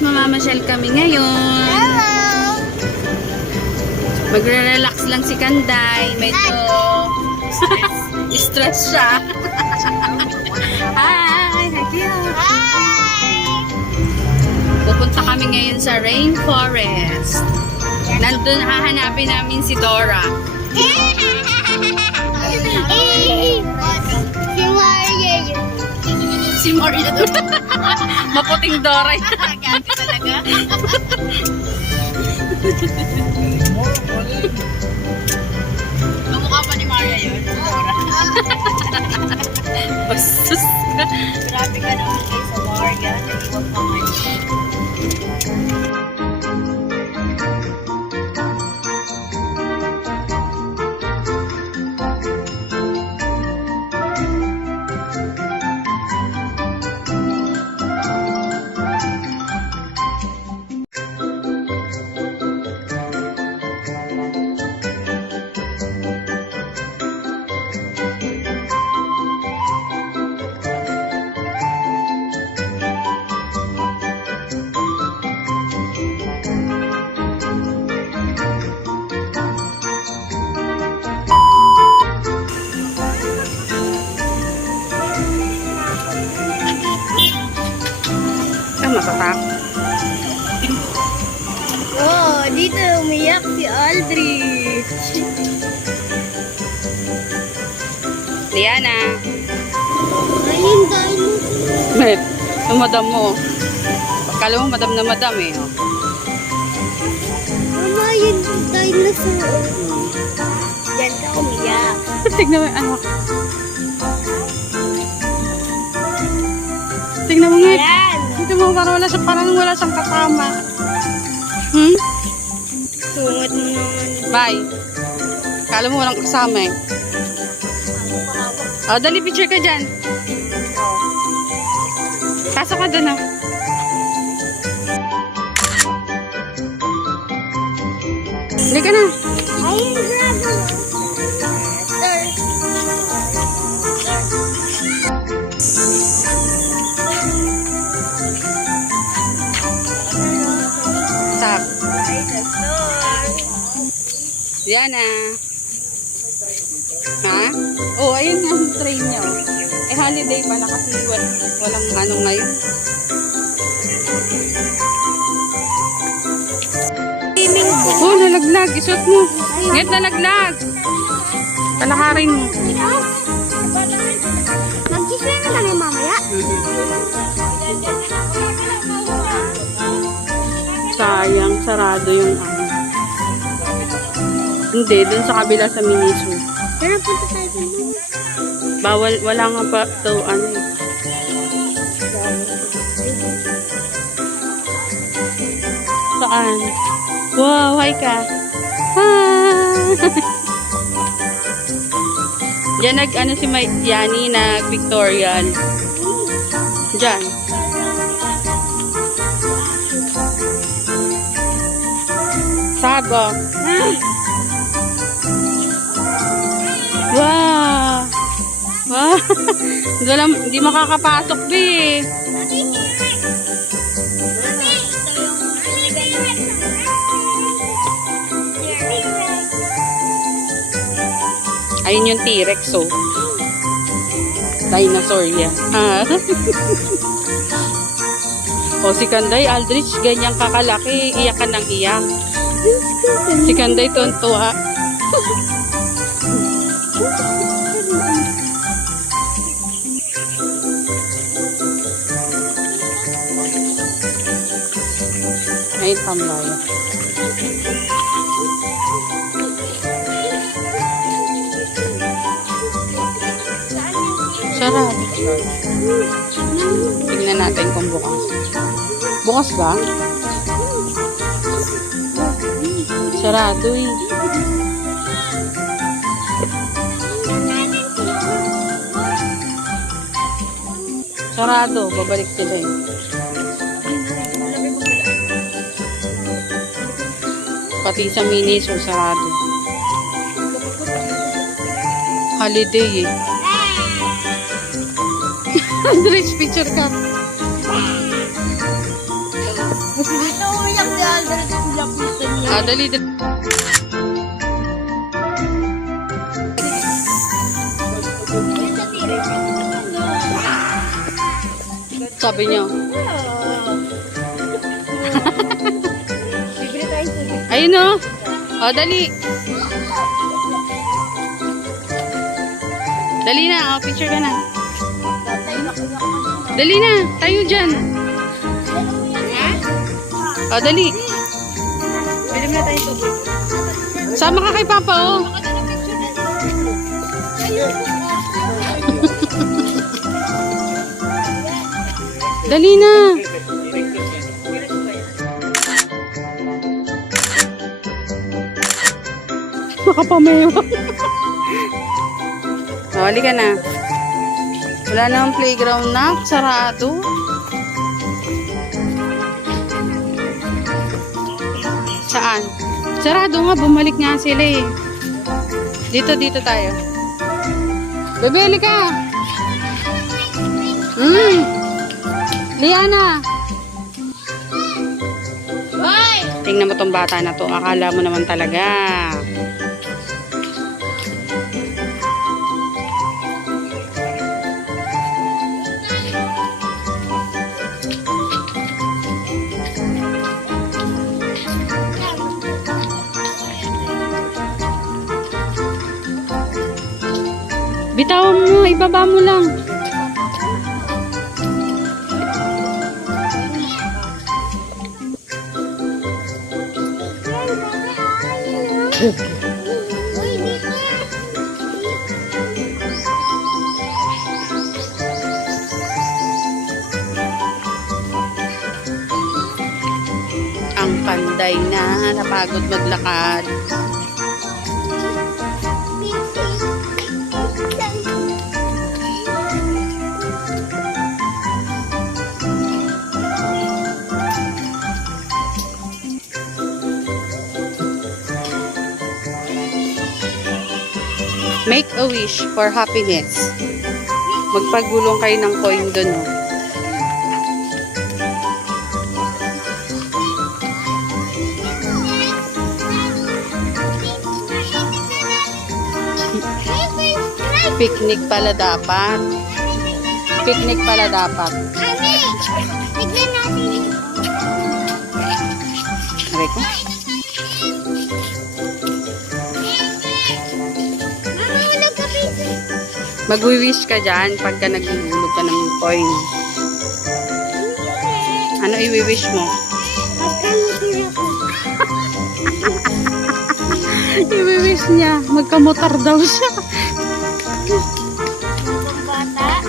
guys, mamamasyal kami ngayon. Hello! Magre-relax lang si Kanday. Medyo stress siya. Hi! Hi! Pupunta kami ngayon sa Rainforest. Nandun hahanapin namin si Dora. Si Maria yun. Si Maria doon. Maputing Dora yun. Gabi talaga. Kamukha pa ni Maria yun. Dora. Bastos ka. Grabe ka naman kayo sa Maria. Naiwan pa ngayon. Matatak. Oh, dito umiyak si Aldrich. Liana. Ayun dahil mo. Met, yung madam mo. Kala mo madam na madam eh. Oh. Mama, yun dinosaur. Diyan ka umiyak. Tignan mo yung anak. Tignan mo nga. Yan. Tignan mo parang wala siyang kasama. Sungot mo naman. Bye. Kala mo walang kasama eh. Oh, dali picture ka dyan. Pasok ka dun ah. Hindi ka na. Ayun, grabe. Stop. Dinosaur. Yan ah. Ha? Oh, ayun nga yung train niya. Oh. Eh, holiday pala kasi walang ano ngayon. Oh, nalaglag. Isuot mo. Ngayon nalaglag. Palakarin mo. Mag-share na lang yung mamaya. Sayang, sarado yung ano. Hindi, dun sa kabila sa Miniso. Pero punta tayo dun. Bawal, wala nga pa to, ano eh. Saan? Wow, hi ka. Hi! Diyan ano si Yani nag-Victorian. Diyan. Sabo. Wow! Wow! Hindi makakapasok, be. Ayun yung T-Rex, oh. Dinosaur yan. Ah. O, si Kanday Aldrich, ganyang kakalaki. Iyak ka ng iyak. Si Kanday tontuwa. Ay, tambay. Sarap. Tignan natin kung bukas. Bukas ba? Sarado eh. Sarado. Babalik sila eh. Pati sa Miniso, sarado. Holiday eh. Andres, picture ka. Ah, dali, dali. Sabi niyo. Bibili tayong tubig. Ayun o. Oh, dali. Dali na. Oh, picture ka na. Dali na. Tayo dyan. Oh, dali. Bili mo na tayong tubig. Sama ka kay Papa, oh. Dali na. Makapamayaw. Oh, halika na. Wala namang playground na. Sarado. Saan? Sarado nga. Bumalik nga sila eh. Dito tayo. Bebe, halika. Liana. Bye! Tingnan mo tong bata na to. Akala mo naman talaga. Bitawan mo, ibaba mo lang. Ang panday na, napagod maglakad. Make a wish for happiness. Magpagulong kayo ng coin dun. Oh. Picnic pala dapat. Picnic pala dapat. Tignan natin. Aray ko. Mag-wish ka dyan pagka naglulog ka ng coin. Ano i-wish mo? I-wish niya. Magkamotor daw siya. Ang bata.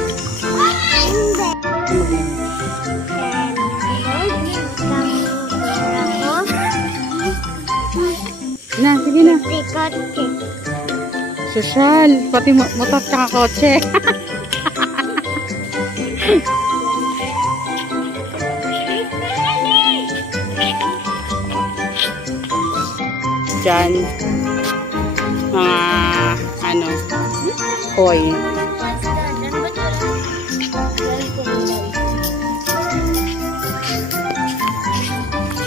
Na, sige na. Tikot. Sosyal. Pati motor tsaka kotse. Diyan. Mga ano, coin.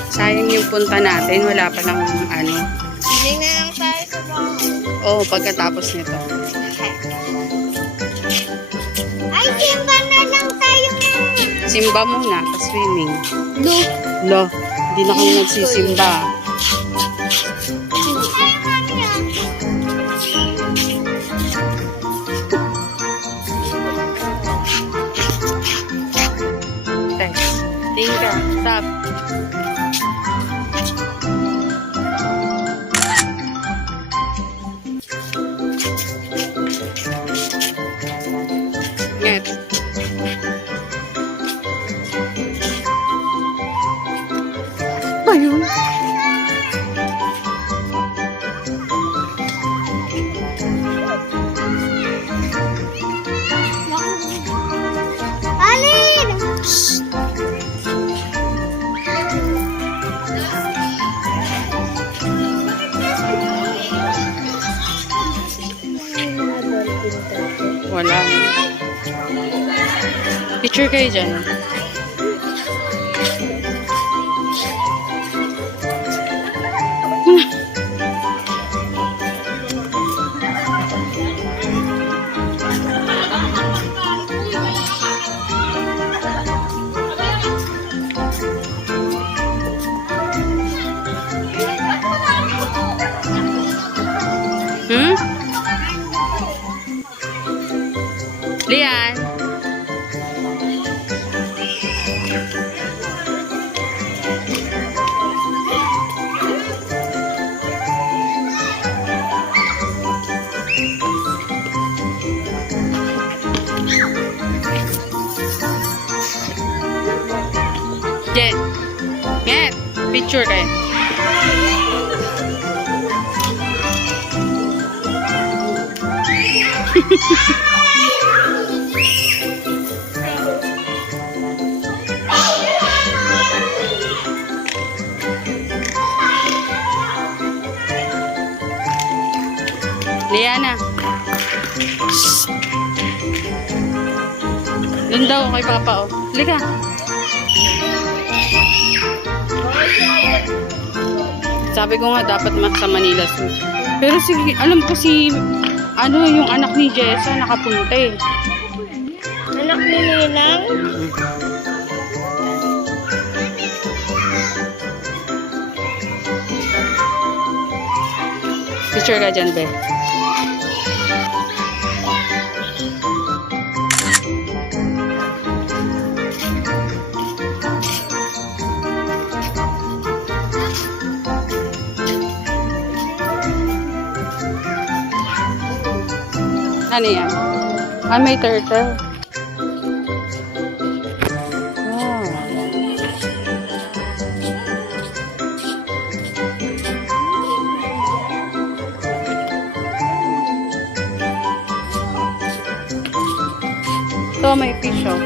Sayang yung punta natin. Wala pa lang ano. Hindi na lang tayo sa bahay. Oo, pagkatapos nito. Ay, simba na lang tayo na. Simba muna, pa-swimming. Lo. Lo, hindi na kayo nagsisimba. Tingka, stop. Net. Ayun. Alin! Wala. Picture kayo dyan. Lian. Jen. Jen. Picture kayo. Liana. Shh. Doon daw kay Papa, oh. Halika. Sabi ko nga dapat sa Manila Zoo. Pero sige, alam ko si yung anak ni Jessa nakapunta eh. Anak ni Ninang? Picture ka dyan, be. Ano yan? Ah, may turtle. Wow. Ito, may fish, oh.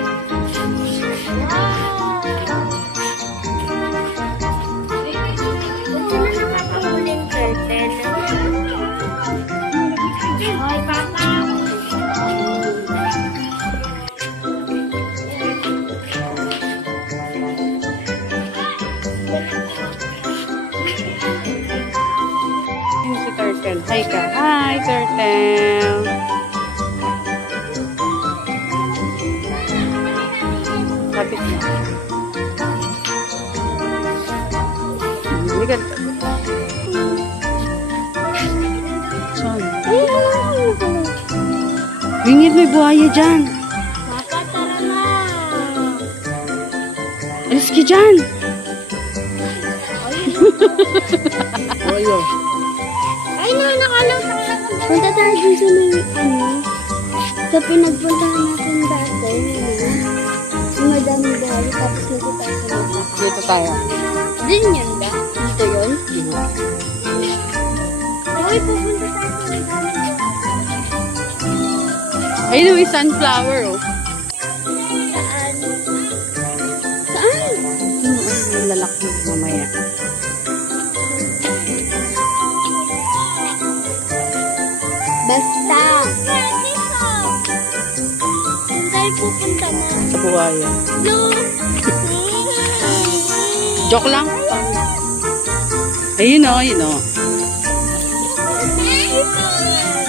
Yun si turtle. Hi ka. Hi, turtle. Kapit na. Ligat. Saan? Wingit, may buhaya dyan. Papa, tara na. Alis ka dyan. Oyo. Ay, nakalaw tayo. Punta tayo dun sa may, sa pinagpuntahan natin dati. Yung madami dahil, tapos nagpunta tayo sa may Dito tayo. din yun ba? Dito yun? Okay, pupunta tayo sa may dami. Ayun, may sunflower, oh. Saan? Saan? Yung lalaki mamaya. Basta. Saan tayo pupunta mo? Sa buhaya. No. Joke lang. Ayun, oh, ayun, oh.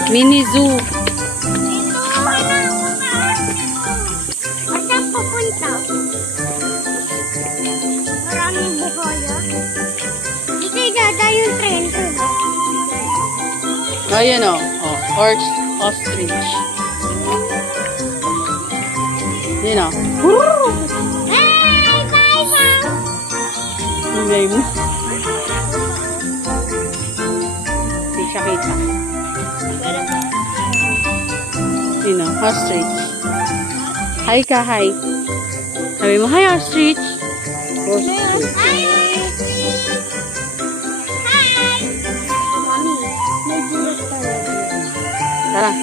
Mini zoo. Saan pupunta? Maraming buhaya. Dito idada yung train. Ayun, oh. Oh, ostrich. Yun, oh. Hey! Bye, Sam! Ingay mo. Hindi siya kita. Yun, oh. Ostrich. Hi ka, hi. Sabi mo, hi, ostrich. Ostrich. Hi! Hi! Mami, may bulas tayo. Tara,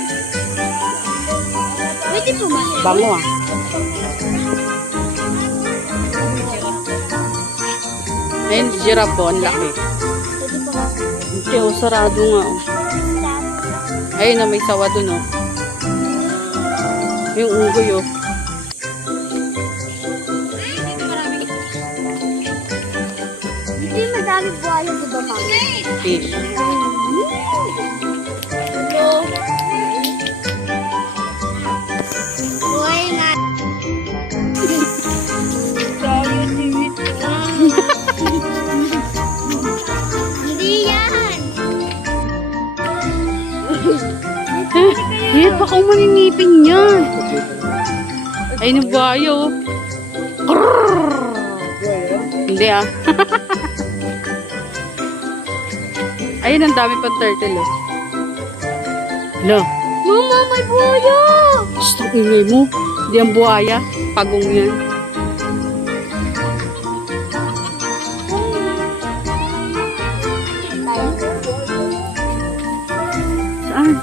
Pwede pumasok. bango, ah. Ayun, giraffe po. Ang laki. Pwede pumasok. Hindi, oh, sarado nga, oh. Ayun, oh, may sawa dun, oh. Yung unggoy, oh. Hindi madami buhaya sa ba, Mami? Fish. Hello? Uy, ma. Tayo dito. Hindi yan. Hihit pa ko Naku, maninipin yan. Ay, nabuhayo. Hindi ah. Ayun, ang dami pang turtle oh. Hala. Mama, may buhaya! Shhh, ang ingay mo. Hindi ang buhaya. Pagong yan.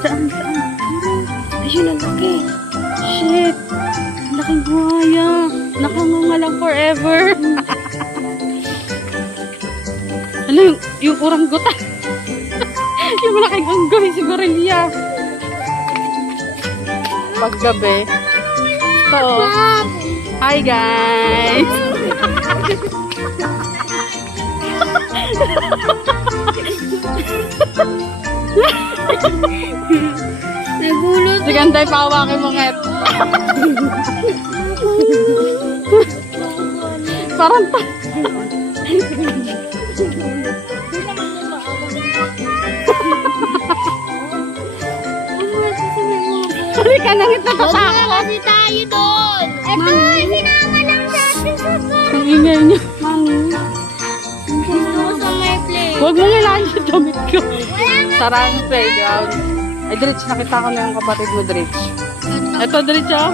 Saan? Ayun, ang laki. Shit. Ang laking buhaya. Nakangangalang forever. Hala, yung oranggutan. Yung malaking unggoy, si gorilla. Paggabi. Ito. Hi, guys. Nagulot. Sige, antay pa hawakin mo nget. Parang pa. Hindi ka nangit na Huwag tatakot. na kasi tayo doon. Ito, sinama lang natin sa Ang ingay niya. Mami. Gusto ko sa may play. Huwag mo nilayan yung damit ko. Sarang playground. Ay, Dritch, nakita ko na yung kapatid mo, Dritch. Ito, Dritch, oh.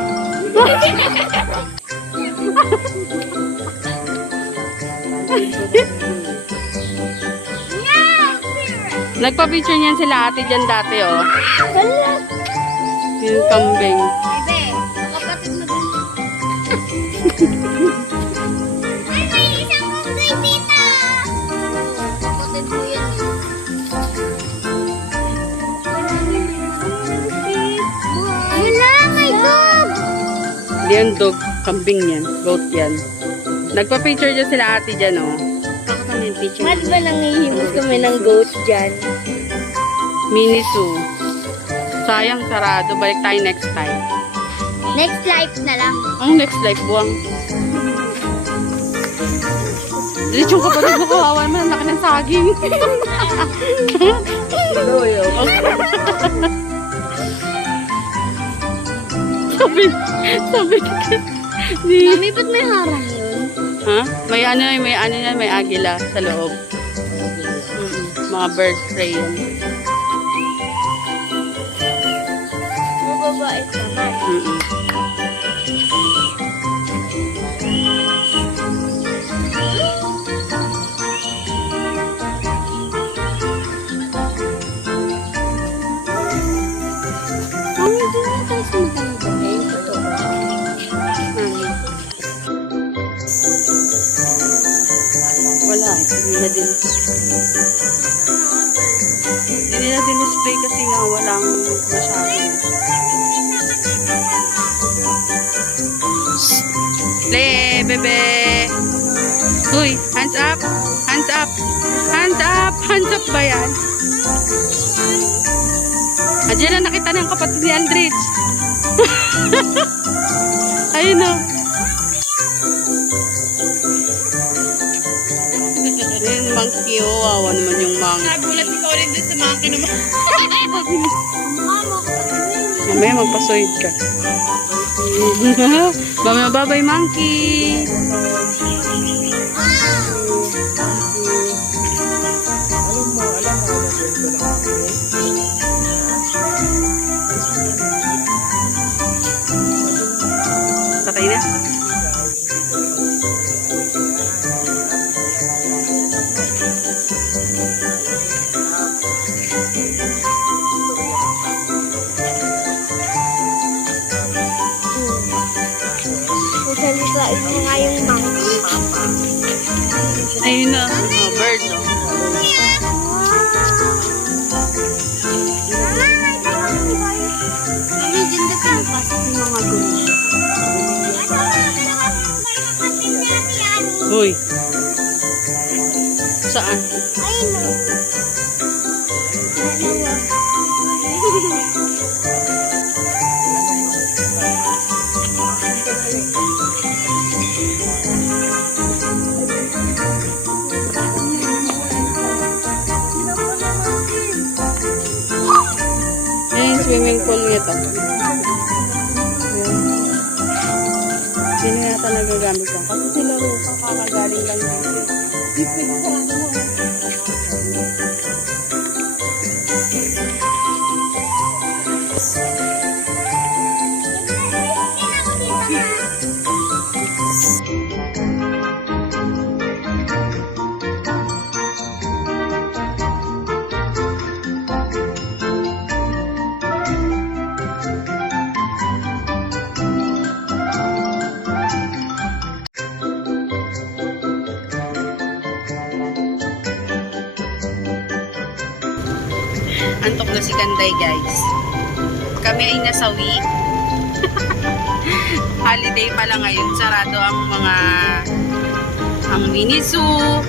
Nagpa-picture niyan sila ate dyan dati, oh. Hala. Yung kambing. Bebe, kapatid mo din. Ay, may isang unggoy dito. Kapatid mo yan. Wala, may dog. Hindi yan dog, kambing yan. Goat yan. Nagpa-picture dyan sila ate dyan, oh. Pakita mo yung picture. Mad ba nangihimos kami ng goat dyan? Mini zoo. Sayang, sarado. Balik tayo next time. Next life na lang. Ang next life, buwang. Dito yung kapatid mo, kawawa naman. Ang laki ng saging. sabi ka. Mami, ba't may harang yun? Ha? May ano yan, may agila sa loob. Mga bird prey yan. Mababait naman. Mami, doon na tayo sa matanggabi. Wala, hindi na din. Hindi nila din-display kasi nga walang masyado. Play, bebe! Uy, hands up! Hands up! Hands up! Hands up ba yan? Diyan na nakita ng kapatid ni Aldrich. Ayun o. Ayun, monkey o. Wawa naman yung monkey. Nagulat ikaw rin doon sa monkey naman. Mamaya magpasoid ka. Mamaya babay monkey. Sakay na. Salisain mo nga yung monkey, Papa. Ayun na. Oh, bird. Oh. Mami, ganda ka. Pasok yung mga gulo. Uy. Saan? Ayun o. Ayun yung swimming pool nito. pa nagagamit lang. Kasi sila ro, kakagaling lang dito. Antok na si Kanday, guys. Kami ay nasawi. Holiday pala ngayon. Sarado ang mini zoo,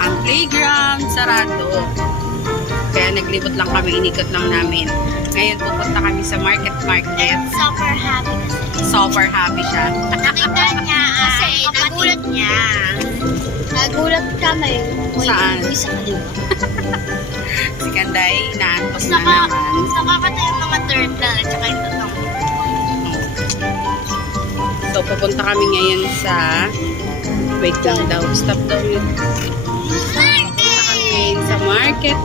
ang playground, sarado. Kaya naglibot lang kami, inikot lang namin. Ngayon pupunta kami sa market. Super happy kasi. Super happy siya. Nakita niya kasi nagulat niya. Nagulat kami. Saan? Uy, sa kaliwa. Si Kanday, naantok na naman. Nakakata yung mga turtle at saka yung tutong. So, pupunta kami ngayon sa... Wait lang daw. Stop daw yun. Pupunta kami ngayon sa market.